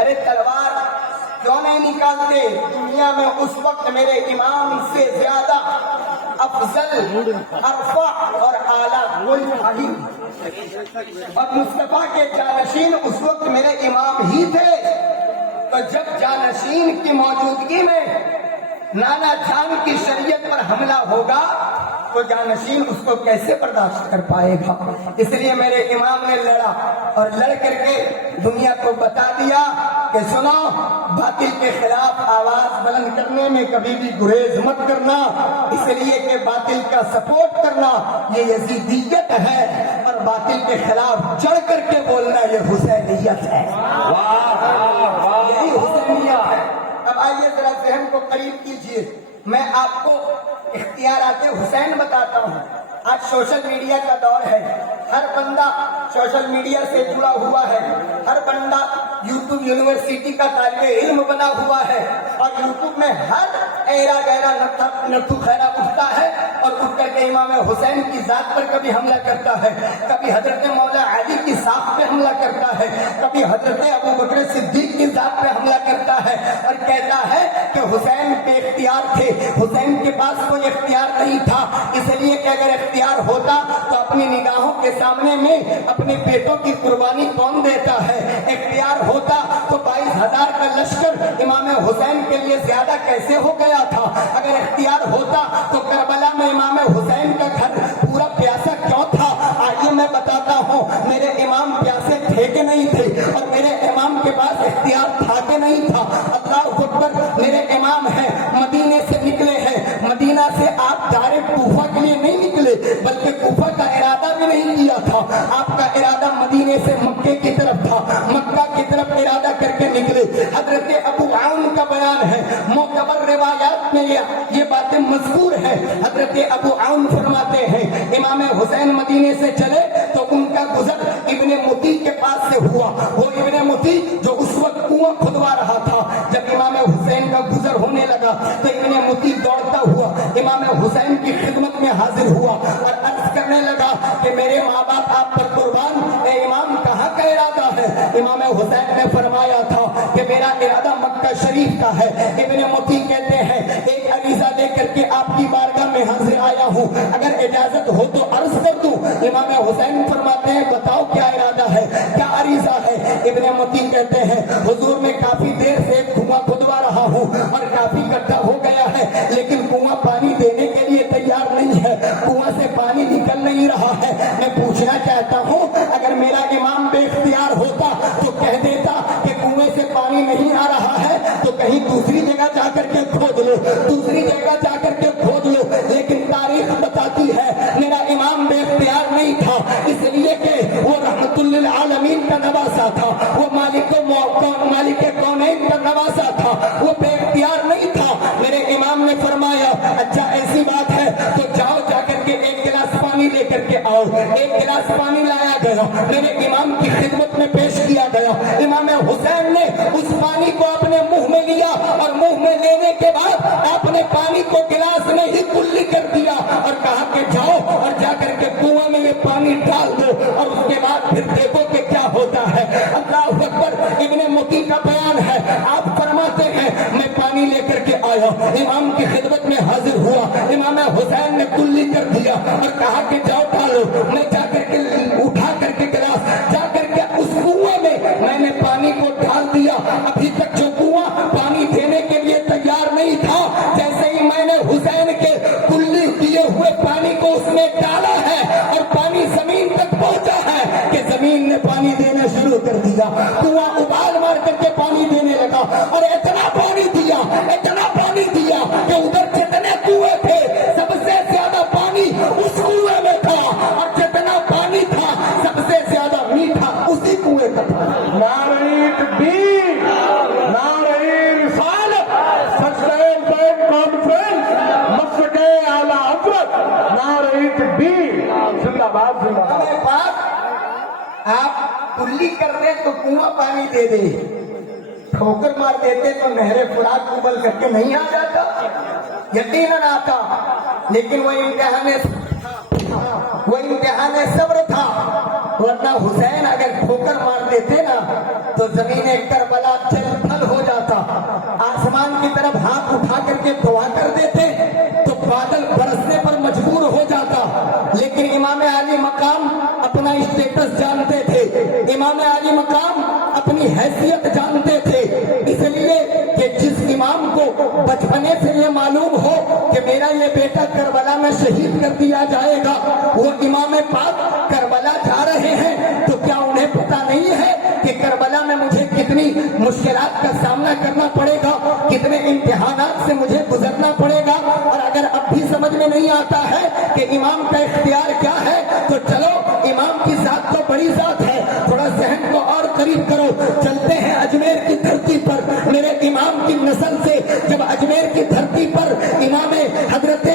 ارے تلوار کیوں نہیں نکالتے؟ دنیا میں اس وقت میرے امام سے زیادہ افضل، ارفع اور اعلیٰ کوئی نہیں، اور مصطفیٰ کے جانشین اس وقت میرے امام ہی تھے۔ تو جب جانشین کی موجودگی میں نانا جان کی شریعت پر حملہ ہوگا تو جانشین اس کو کیسے برداشت کر پائے گا؟ اس لیے میرے امام نے لڑا اور لڑ کر کے دنیا کو بتا دیا کہ سنو، باطل کے خلاف آواز بلند کرنے میں کبھی بھی گریز مت کرنا، اس لیے کہ باطل کا سپورٹ کرنا یہ یزیدیت ہے، اور باطل کے خلاف چڑھ کر کے بولنا یہ حسینیت ہے۔ یہی حسینیت ہے۔ اب آئیے ذرا ذہن کو قریب کیجئے، میں آپ کو اختیارات حسین بتاتا ہوں۔ آج سوشل میڈیا کا دور ہے، ہر بندہ سوشل میڈیا سے جڑا ہوا ہے، ہر بندہ یوٹیوب یونیورسٹی کا طالب علم بنا ہوا ہے، اور یوٹیوب میں ہر ایرا گیرا نتھو خیرا اٹھتا ہے اور اٹھ کر کے امام حسین کی ذات پر کبھی حملہ کرتا ہے، کبھی حضرت مولا علی کی ساکھ پہ حملہ کرتا ہے، کبھی حضرت ابو بکر صدیق کی ذات پہ حملہ کرتا ہے، اور کہتا ہے کہ حسین بے اختیار تھے، حسین کے پاس کوئی اختیار نہیں تھا، اس لیے کہ اگر اختیار ہوتا تو اپنی نگاہوں کے سامنے میں اپنے بیٹوں کی قربانی کون دیتا ہے؟ اختیار ہوتا تو 22,000 کا لشکر امام حسین کے لیے زیادہ کیسے ہو گیا تھا؟ اگر اختیار ہوتا تو کربلا میں امام حسین کا گھر پورا پیاسا کیوں تھا؟ آئیے میں بتاتا ہوں، میرے امام پیاسے تھے کہ نہیں تھے، اور میرے امام کے پاس اختیار تھا کہ نہیں تھا؟ اللہ اکبر، میرے امام ہیں، مدینے سے نکلے ہیں، مدینہ سے آپ ڈائریکٹ کوفہ کے لیے نہیں نکلے، بلکہ کوفہ کا ارادہ بھی نہیں کیا تھا، آپ کا ارادہ مدینے سے مکے کی طرف تھا، مکہ کی طرف ارادہ کر کے نکلے۔ حضرت ابو عون کا بیان ہے، معتبر روایات میں یہ باتیں مذکور ہیں۔ حضرت ابو عون فرماتے ہیں امام حسین مدینے سے چلے تو ان کا گزر ابن متی کے پاس سے ہوا، وہ ابن متی جو اس وقت کنواں کھدوا رہا تھا۔ جب امام حسین کا گزر ہونے لگا تو ابن متی دوڑتا ہوا امام حسین کی خدمت میں حاضر ہوا اور عرض کرنے لگا کہ میرے ماں باپ آپ پر قربان، اے امام کہاں کا ارادہ ہے؟ امام حسین نے فرمایا تھا کہ میرا ارادہ مکہ شریف کا ہے۔ ابن متی کہتے ہیں ایک عریضہ لے کر کے آپ کی بارگاہ میں حاضر آیا ہوں، اگر اجازت ہو تو عرض کر دوں۔ امام حسین فرماتے ہیں بتاؤ کیا ارادہ ہے، کیا عریضہ ہے؟ ابن متی کہتے ہیں حضور میں کافی دیر سے کنواں کھدوا رہا ہوں اور کافی گڈھا ہو گیا ہے، لیکن کنواں پانی دینے کے لیے تیار نہیں ہے، کنواں سے پانی نکل نہیں رہا ہے۔ میں پوچھنا چاہتا ہوں اگر میرا امام بے اختیار ہوتا تو کہہ دیتا کہ کنویں سے پانی نہیں آ رہا ہے تو کہیں دوسری جگہ جا کر کے کھود لو، دوسری جگہ جا کر کے کھود لو، لیکن تاریخ بتاتی ہے میرا امام بے اختیار نہیں تھا، اس لیے کہ وہ رحمت للعالمین کا نواسا تھا، وہ مالک کونین کا نواسا تھا، وہ بے اختیار نہیں تھا۔ میرے امام نے فرمایا اچھا ایسی بات ہے تو جاؤ جا کر کے ایک گلاس پانی لے کر کے آؤ۔ ایک گلاس پانی لایا گیا، میرے امام کی خدمت میں پیش کیا گیا۔ امام حسین نے اس پانی کو اپنے منہ میں لیا اور منہ میں لینے کے بعد آپ نے پانی کو گلاس میں ہی کلی کر دیا اور کہا کہ جاؤ اور جا کر کے کنویں میں یہ پانی ڈال دو اور اس کے بعد پھر دیکھو کہ کیا ہوتا ہے۔ اللہ اکبر، ابن متی کا بیان ہے، آپ فرماتے ہیں میں پانی لے کر کے آیا، امام کی خدمت میں حاضر ہوا، امام حسین نے کلی کر دیا اور کہا کہ جاؤ ڈالو۔ میں جا کر کے اٹھا کر کے گلاس جا کر کے اس کنویں میں نے پانی کو ڈال دیا۔ ابھی تک جو کنواں پانی دینے کے لیے تیار نہیں تھا، جیسے ہی میں نے حسین کے کلی کیے ہوئے پانی کو اس میں ڈالا ہے اور پانی زمین تک پہنچا ہے کہ زمین نے پانی دینا شروع کر دیا، کنواں ابال مار کر کے پانی دینے لگا اور اتنا پانی دیا کہ ادھر جتنے کنویں تھے سب سے زیادہ پانی اس کنویں میں تھا اور جتنا پانی تھا سب سے زیادہ میٹھا اسی کنویں کا تھا۔ نعرہ تکبیر، نعرہ رسالت، سجدہ زین کانفرنس، مسجد اعلی حضرت، نعرہ تکبیر، زندہ باد زندہ باد۔ آپ کلی کر دیں تو کنواں پانی دے دے، ٹھوکر مار دیتے تو نہر فرات ابل کر کے نہیں آ جاتا؟ یقیناً آتا، لیکن وہ امتحان صبر تھا، ورنہ حسین اگر ٹھوکر مار دیتے نا تو زمین کربلا کے دعا کر دیتے تو بادل برسنے پر مجبور ہو جاتا، لیکن امام عالی مقام اپنا اسٹیٹس جانتے تھے، امام عالی مقام اپنی حیثیت جانتے تھے، اس لیے کہ جس امام کو بچپنے سے یہ معلوم ہو کہ میرا یہ بیٹا کربلا میں شہید کر دیا جائے گا، وہ امام پاک کربلا جا رہے ہیں، تو کیا انہیں پتا نہیں ہے کہ کربلا میں مجھے کتنی مشکلات کا سامنا کرنا پڑے گا، کتنے امتحانات سے مجھے گزرنا پڑے گا؟ اور اگر اب بھی سمجھ میں نہیں آتا ہے کہ امام کا اختیار کیا ہے تو چلو، امام کی ذات تو بڑی ذات ہے، تھوڑا ذہن کو اور قریب کرو، چلتے ہیں اجمیر کی دھرتی پر میرے امام کی نسل سے۔ جب اجمیر کی دھرتی پر امام حضرت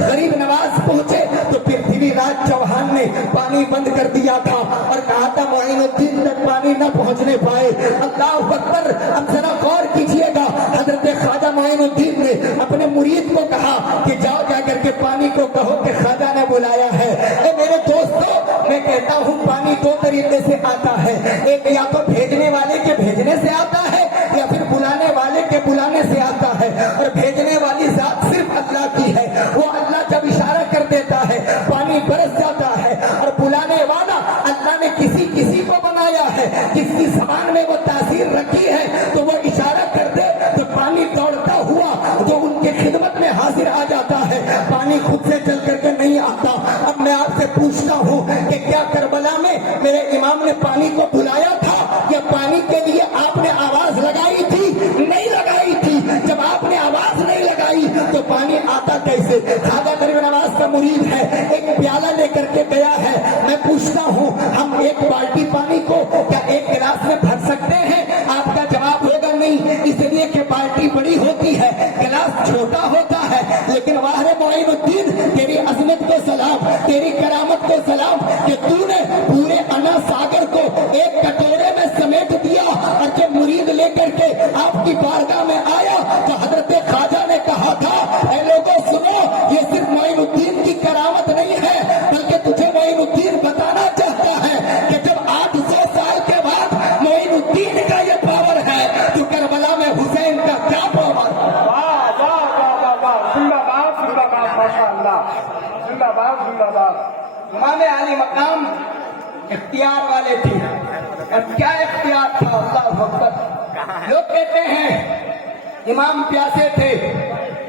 غریب نواز پہنچے تو پرتھوی راج چوہان نے پانی بند کر دیا تھا اور کہا تھا معین الدین تک پانی نہ پہنچنے پائے۔ اللہ اکبر! اب ذرا غور کیجئے گا، حضرت خواجہ معین الدین نے اپنے مرید کو کہا کہ جاؤ جا کر کے پانی کو کہو کہ خواجہ نے بلایا ہے۔ اے میرے دوستو، میں کہتا ہوں پانی دو طریقے سے آتا ہے، ایک یا تو بھیجنے والے کے بھیجنے سے آتا ہے یا پھر بلانے والے کے بلانے سے آتا ہے، اور بھیجنے والی ذات صرف اللہ کی ہے۔ وہ اللہ جب اشارہ کر دیتا ہے پانی برس جاتا ہے، اور بلانے والا اللہ نے کسی کو بنایا ہے، جس کی زبان میں وہ تاثیر رکھی ہے، تو وہ اشارہ کر دے تو پانی دوڑتا ہوا جو ان کے خدمت میں حاضر آ جاتا ہے، پانی خود سے چل کر کے نہیں آتا۔ اب میں آپ سے پوچھتا ہوں کہ کیا کربلا میں میرے امام نے پانی کو بلایا تھا یا پانی کے لیے آپ نے آواز لگائی تھی؟ نہیں لگائی تھی۔ جب آپ نے آواز نہیں لگائی تو پانی آتا کیسے؟ خواجہ غریب نواز کا مرید ہے، ایک پیالہ لے کر کے گیا ہے، میں پوچھتا ہوں ہم ایک بالٹی پانی کو کیا ایک گلاس میں بھر سکتے ہیں؟ آپ کا جواب ہوگا نہیں، اس لیے کہ بالٹی بڑی ہوتی ہے، گلاس چھوٹا ہوتا ہے۔ لیکن واہ معین الدین، تیری عظمت کو سلام، تیری کرامت کو سلام کہ تو نے پورے انا ساگر کو ایک کٹورے میں سمیٹ دیا، اور جب مرید لے کر کے آپ کی بارگاہ میں آیا تو حضرت خواجہ نے کہا تھا اے لوگوں سنو، یہ صرف معین الدین کی کرامت نہیں ہے بلکہ تجھے معین الدین بتانا چاہتا ہے کہ جب 800 سال کے بعد معین الدین کا یہ پاور ہے تو کربلا میں حسین کا کیا پاور؟ واہ واہ واہ واہ واہ! زندہ باد، زندہ باد، ماشاء اللہ، زندہ باد، زندہ باد۔ امام عالی مقام اختیار والے تھے، اور کیا اختیار تھا! اللہ اکبر! لوگ کہتے ہیں امام پیاسے تھے،